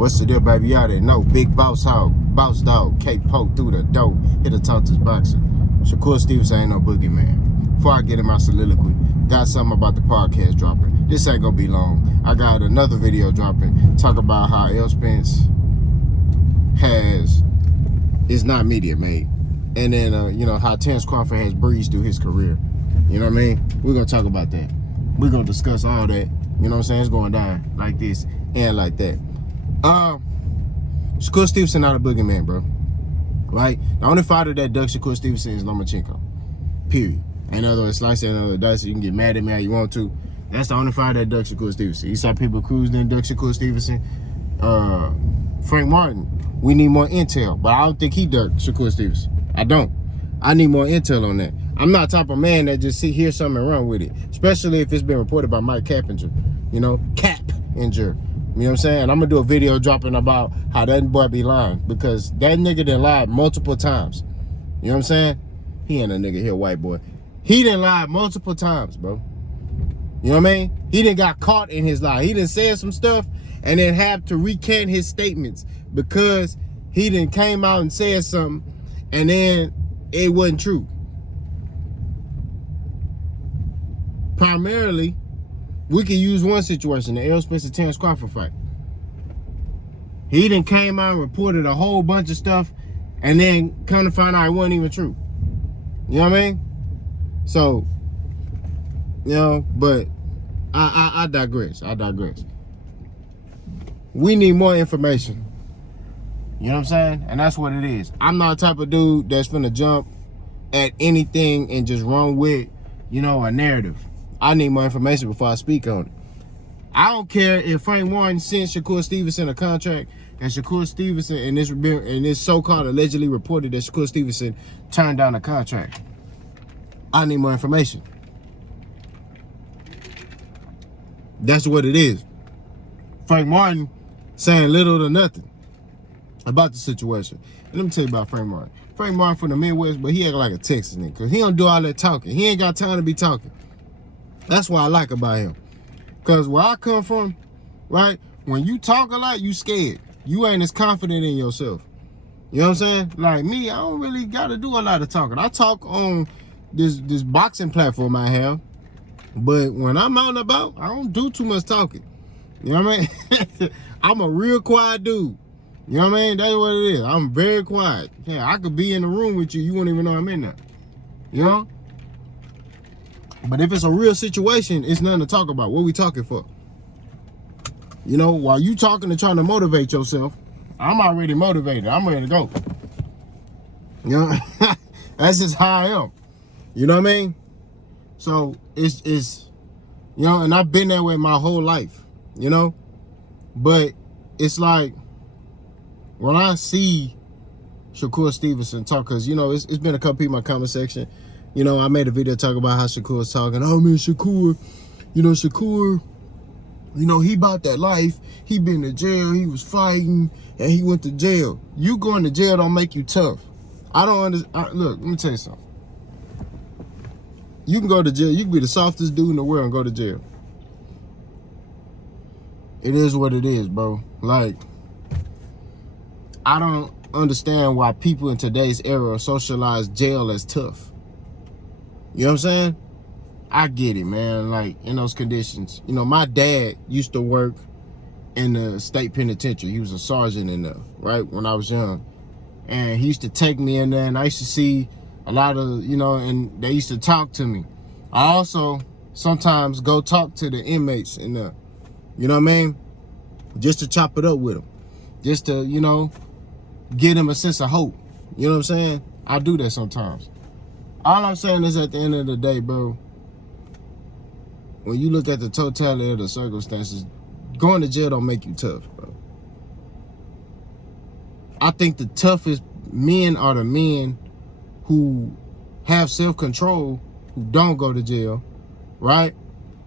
What's the deal, baby? Y'all didn't know. Big boss hog, boss dog, K-Poke through the door. Hit the talk to this boxer. Shakur Stevenson ain't no boogeyman. Before I get in my soliloquy, got something about the podcast dropping. This ain't gonna be long. I got another video dropping. Talk about how L. Spence is not media made. And then, how Terrence Crawford has breezed through his career. You know what I mean? We're gonna talk about that. We're gonna discuss all that. You know what I'm saying? It's going down like this and like that. Shakur Stevenson not a boogeyman, bro. Right? The only fighter that ducks Shakur Stevenson is Lomachenko. Period. Ain't other slice, ain't other dice. You can get mad at me how you want to. That's the only fighter that ducks Shakur Stevenson. You saw people cruising and duck Shakur Stevenson. Frank Martin, we need more intel, but I don't think he ducked Shakur Stevenson. I don't. I need more intel on that. I'm not the type of man that just hear something and run with it, especially if it's been reported by Mike Cappinger. Cap-inger. You know what I'm saying? I'm going to do a video dropping about how that boy be lying, because that nigga done lied multiple times. You know what I'm saying? He ain't a nigga, he a white boy. He done lied multiple times, bro. You know what I mean? He done got caught in his lie. He done said some stuff and then have to recant his statements because he done came out and said something and then it wasn't true. Primarily, we can use one situation, the L. Spence and Terrence Crawford fight. He done came out and reported a whole bunch of stuff and then come to find out it wasn't even true. You know what I mean? So, but I digress. We need more information. You know what I'm saying? And that's what it is. I'm not the type of dude that's finna jump at anything and just run with, a narrative. I need more information before I speak on it. I don't care if Frank Martin sent Shakur Stevenson a contract and Shakur Stevenson and this so-called allegedly reported that Shakur Stevenson turned down the contract. I need more information. That's what it is. Frank Martin saying little to nothing about the situation. And let me tell you about Frank Martin. Frank Martin from the Midwest, but he act like a Texas nigga, because he don't do all that talking. He ain't got time to be talking. That's what I like about him. Because where I come from, right, when you talk a lot, you scared. You ain't as confident in yourself. You know what I'm saying? Like me, I don't really got to do a lot of talking. I talk on this boxing platform I have, but when I'm out and about, I don't do too much talking. You know what I mean? I'm a real quiet dude. You know what I mean? That's what it is. I'm very quiet. Yeah, I could be in the room with you. You won't even know I'm in there. You know? But if it's a real situation, it's nothing to talk about. What we talking for? While you talking and trying to motivate yourself, I'm already motivated. I'm ready to go. That's just how I am. You know what I mean? So it's and I've been that way my whole life, But it's like when I see Shakur Stevenson talk, because it's been a couple people in my comment section. I made a video talking about how Shakur was talking. Oh man, Shakur, he about that life. He been to jail, he was fighting, and he went to jail. You going to jail don't make you tough. I don't understand. Look, let me tell you something. You can go to jail. You can be the softest dude in the world and go to jail. It is what it is, bro. Like, I don't understand why people in today's era socialize jail as tough. You know what I'm saying? I get it, man. Like, in those conditions. My dad used to work in the state penitentiary. He was a sergeant in there, right, when I was young. And he used to take me in there, and I used to see a lot of, and they used to talk to me. I also sometimes go talk to the inmates in there. You know what I mean? Just to chop it up with them. Just to, give them a sense of hope. You know what I'm saying? I do that sometimes. All I'm saying is at the end of the day, bro, when you look at the totality of the circumstances, going to jail don't make you tough, bro. I think the toughest men are the men who have self-control, who don't go to jail, right?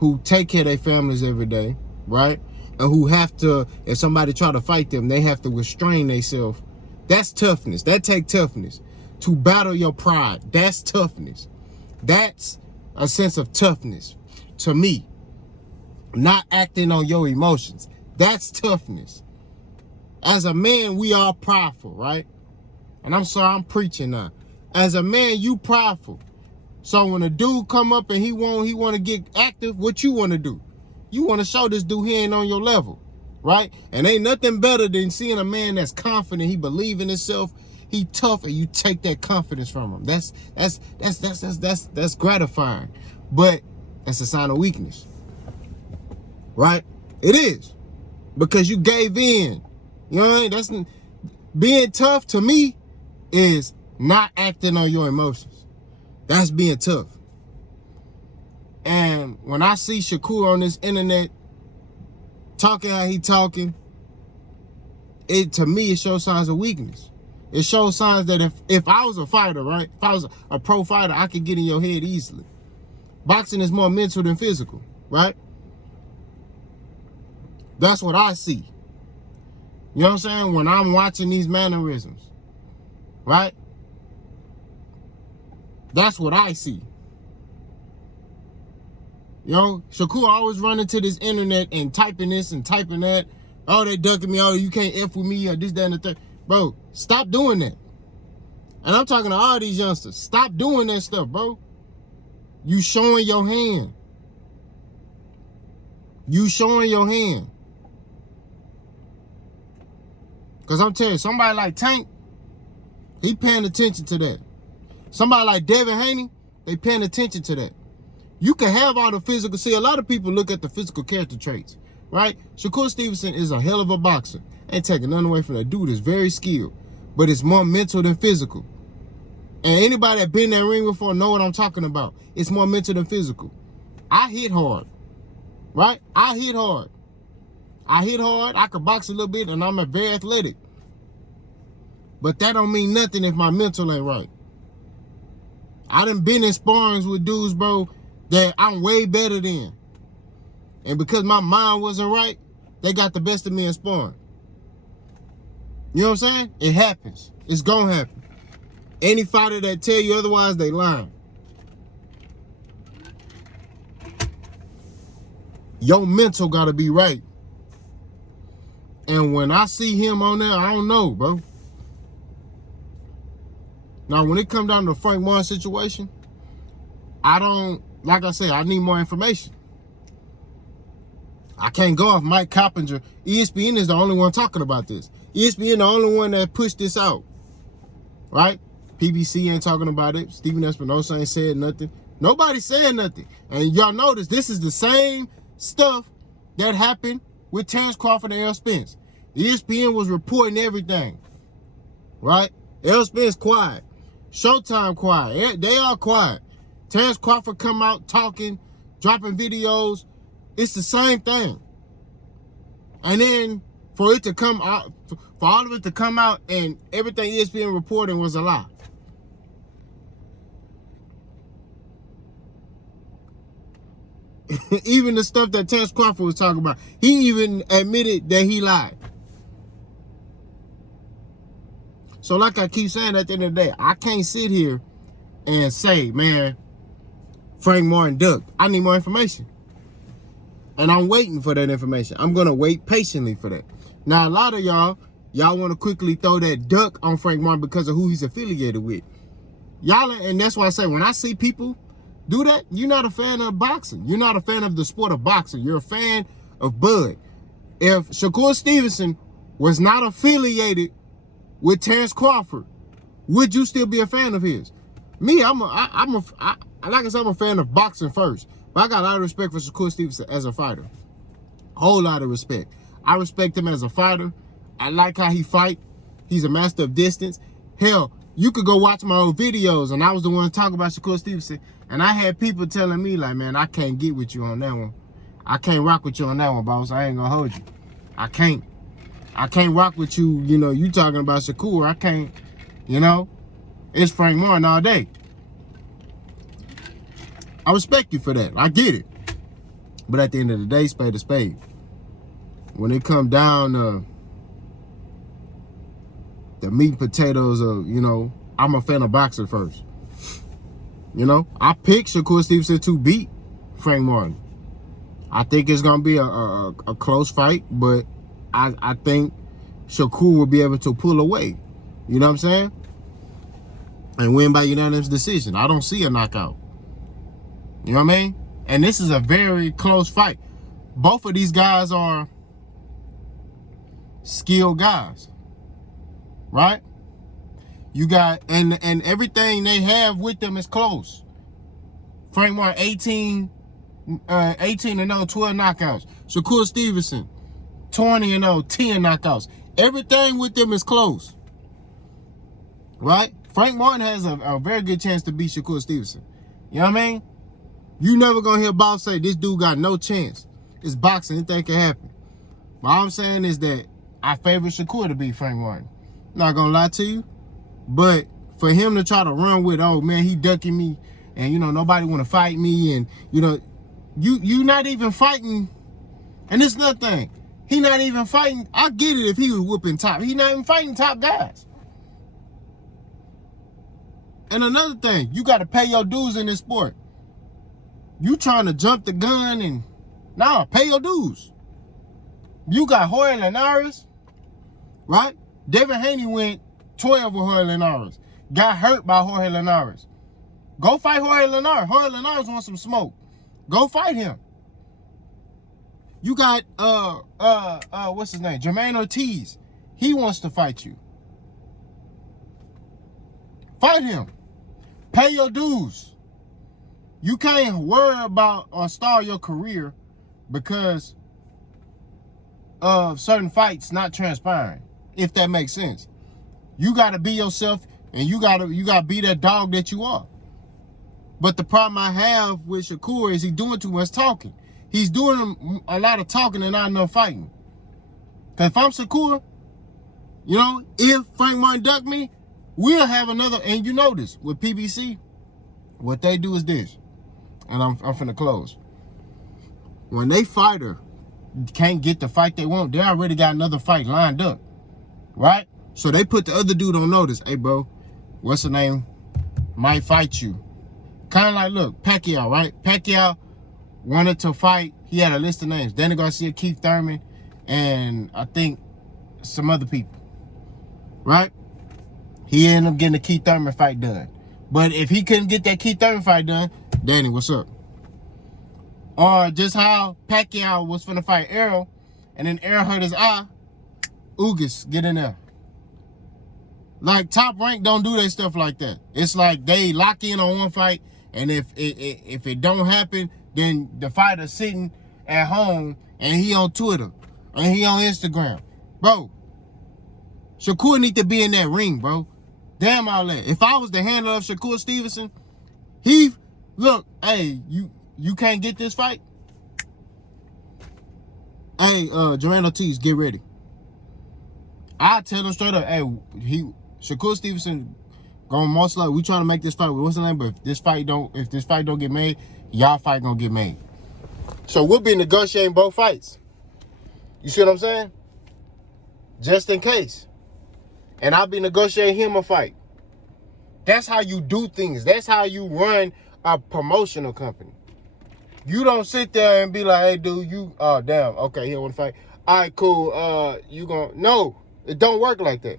Who take care of their families every day, right? And who have to, if somebody try to fight them, they have to restrain themselves. That's toughness. That take toughness. To battle your pride, that's toughness. That's a sense of toughness to me. Not acting on your emotions. That's toughness. As a man, we are prideful, right? And I'm sorry, I'm preaching now. As a man, you prideful. So when a dude come up and he want to get active, what you want to do? You want to show this dude he ain't on your level, right? And ain't nothing better than seeing a man that's confident, he believe in himself, he tough, and you take that confidence from him. That's gratifying. But that's a sign of weakness, right? It is, because you gave in. You know what I mean? That's being tough to me is not acting on your emotions. That's being tough. And when I see Shakur on this internet talking how he talking, to me it shows signs of weakness. It shows signs that if I was a fighter, right? If I was a pro fighter, I could get in your head easily. Boxing is more mental than physical, right? That's what I see. You know what I'm saying? When I'm watching these mannerisms, right? That's what I see. You know, Shakur always running to this internet and typing this and typing that. Oh, they ducking me. Oh, you can't F with me or this, that, and the third. Bro, stop doing that. And I'm talking to all these youngsters. Stop doing that stuff, bro. You showing your hand. You showing your hand. Because I'm telling you, somebody like Tank, he paying attention to that. Somebody like Devin Haney, they paying attention to that. You can have all the physical. See, a lot of people look at the physical character traits, right? Shakur Stevenson is a hell of a boxer. Ain't taking nothing away from that. Dude is very skilled, but it's more mental than physical. And anybody that been in that ring before know what I'm talking about. It's more mental than physical. I hit hard, right? I hit hard. I could box a little bit, and I'm very athletic. But that don't mean nothing if my mental ain't right. I done been in sparrings with dudes, bro, that I'm way better than. And because my mind wasn't right, they got the best of me in sparring. You know what I'm saying? It happens. It's gonna happen. Any fighter that tell you otherwise, they lying. Your mental gotta be right. And when I see him on there, I don't know, bro. Now, when it comes down to the Frank Martin situation, I don't, like I said, I need more information. I can't go off Mike Coppinger. ESPN is the only one talking about this. ESPN the only one that pushed this out, right? PBC ain't talking about it. Stephen Espinosa ain't said nothing. Nobody said nothing. And y'all notice this is the same stuff that happened with Terrence Crawford and Errol Spence. ESPN was reporting everything, right? Errol Spence quiet. Showtime quiet. They are quiet. Terrence Crawford come out talking, dropping videos. It's the same thing. And then for it to come out, for all of it to come out and everything ESPN reporting was a lie. Even the stuff that Terrence Crawford was talking about, he even admitted that he lied. So like I keep saying, at the end of the day, I can't sit here and say, man, Frank Martin ducked. I need more information. And I'm waiting for that information. I'm going to wait patiently for that. Now, a lot of y'all want to quickly throw that duck on Frank Martin because of who he's affiliated with. Y'all, and that's why I say, when I see people do that, you're not a fan of boxing. You're not a fan of the sport of boxing. You're a fan of Bud. If Shakur Stevenson was not affiliated with Terrence Crawford, would you still be a fan of his? Me, like I said, I'm a fan of boxing first. But I got a lot of respect for Shakur Stevenson as a fighter. A whole lot of respect. I respect him as a fighter. I like how he fight. He's a master of distance. Hell, you could go watch my old videos, and I was the one talking about Shakur Stevenson, and I had people telling me, like, man, I can't get with you on that one. I can't rock with you on that one, boss. I ain't gonna hold you. I can't rock with you, you know, you talking about Shakur. I can't, you know. It's Frank Martin all day. I respect you for that. I get it. But at the end of the day, spade to spade. When it come down to the meat and potatoes of, you know, I'm a fan of boxing first. You know, I picked Shakur Stevenson to beat Frank Martin. I think it's going to be a close fight, but I think Shakur will be able to pull away. You know what I'm saying? And win by unanimous decision. I don't see a knockout. You know what I mean? And this is a very close fight. Both of these guys are skilled guys, right? You got, and everything they have with them is close. Frank Martin, 18 and 0, 12 knockouts. Shakur Stevenson, 20 and 0, 10 knockouts. Everything with them is close, right? Frank Martin has a very good chance to beat Shakur Stevenson. You know what I mean? You never gonna hear Bob say this dude got no chance. It's boxing, anything can happen. But all I'm saying is that I favor Shakur to beat Frank Martin. Not gonna lie to you, but for him to try to run with, oh man, he ducking me, and you know nobody want to fight me, and you know, you not even fighting, and it's nothing. He not even fighting. I get it if he was whooping top. He not even fighting top guys. And another thing, you got to pay your dues in this sport. You trying to jump the gun and nah, pay your dues. You got Jorge Linares, right? Devin Haney went 12 with Jorge Linares. Got hurt by Jorge Linares. Go fight Jorge Linares. Jorge Linares wants some smoke. Go fight him. You got what's his name? Jermaine Ortiz. He wants to fight you. Fight him. Pay your dues. You can't worry about or start your career because of certain fights not transpiring, if that makes sense. You gotta be yourself, and you gotta be that dog that you are. But the problem I have with Shakur is he's doing too much talking. He's doing a lot of talking and not enough fighting. Cause if I'm Shakur, you know, if Frank Martin duck me, we'll have another. And you know this with PBC, what they do is this, and I'm finna close. When they fighter can't get the fight they want, they already got another fight lined up, right? So they put the other dude on notice. Hey, bro, what's the name? Might fight you. Kind of like, look, Pacquiao, right? Pacquiao wanted to fight. He had a list of names: Danny Garcia, Keith Thurman, and I think some other people, right? He ended up getting the Keith Thurman fight done. But if he couldn't get that Keith Thurman fight done, Danny, what's up? Or just how Pacquiao was finna fight Errol, and then Errol hurt his eye. Ugas, get in there. Like, Top Rank don't do that stuff like that. It's like they lock in on one fight, and if it don't happen, then the fighter's sitting at home, and he on Twitter, and he on Instagram. Bro, Shakur need to be in that ring, bro. Damn all that. If I was the handler of Shakur Stevenson, look, hey, you can't get this fight? Hey, Jermaine Ortiz, get ready. I tell him straight up, hey, Shakur Stevenson going most likely, we trying to make this fight. What's the name? But if this fight don't get made, y'all fight gonna get made. So we'll be negotiating both fights. You see what I'm saying? Just in case. And I'll be negotiating him a fight. That's how you do things. That's how you run a promotional company. You don't sit there and be like, hey, dude, oh, damn, okay, he don't want to fight. All right, cool, no, it don't work like that.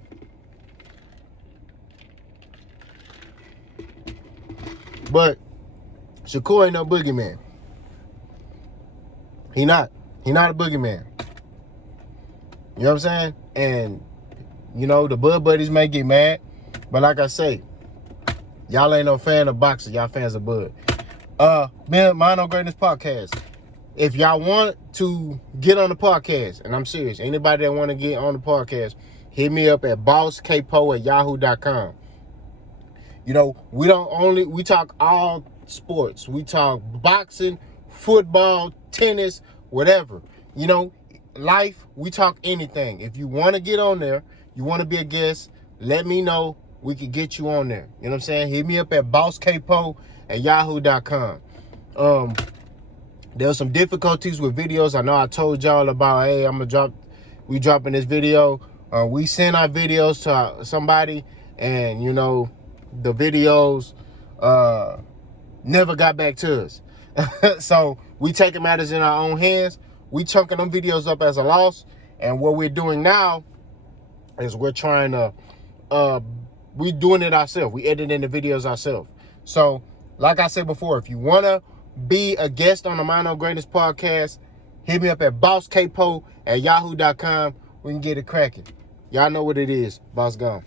But Shakur ain't no boogeyman. He not a boogeyman. You know what I'm saying? And, you know, the Bud Buddies may get mad, but like I say, y'all ain't no fan of boxing. Y'all fans of Bud. Mind on Greatness Podcast. If y'all want to get on the podcast, and I'm serious, anybody that want to get on the podcast, hit me up at bosskapo@yahoo.com. You know, we talk all sports. We talk boxing, football, tennis, whatever. You know, life, we talk anything. If you want to get on there, you want to be a guest, let me know. We can get you on there. You know what I'm saying? Hit me up at bosskapo@yahoo.com. There's some difficulties with videos. I know I told y'all about, hey, we dropping this video. We sent our videos to somebody, and, you know, the videos never got back to us. So we taking matters in our own hands. We chunking them videos up as a loss. And what we're doing now is we're trying to, we doing it ourselves. We editing the videos ourselves. So, like I said before, if you want to be a guest on the Mind on Greatness podcast, hit me up at bosscapo@yahoo.com. We can get it cracking. Y'all know what it is. Boss gone.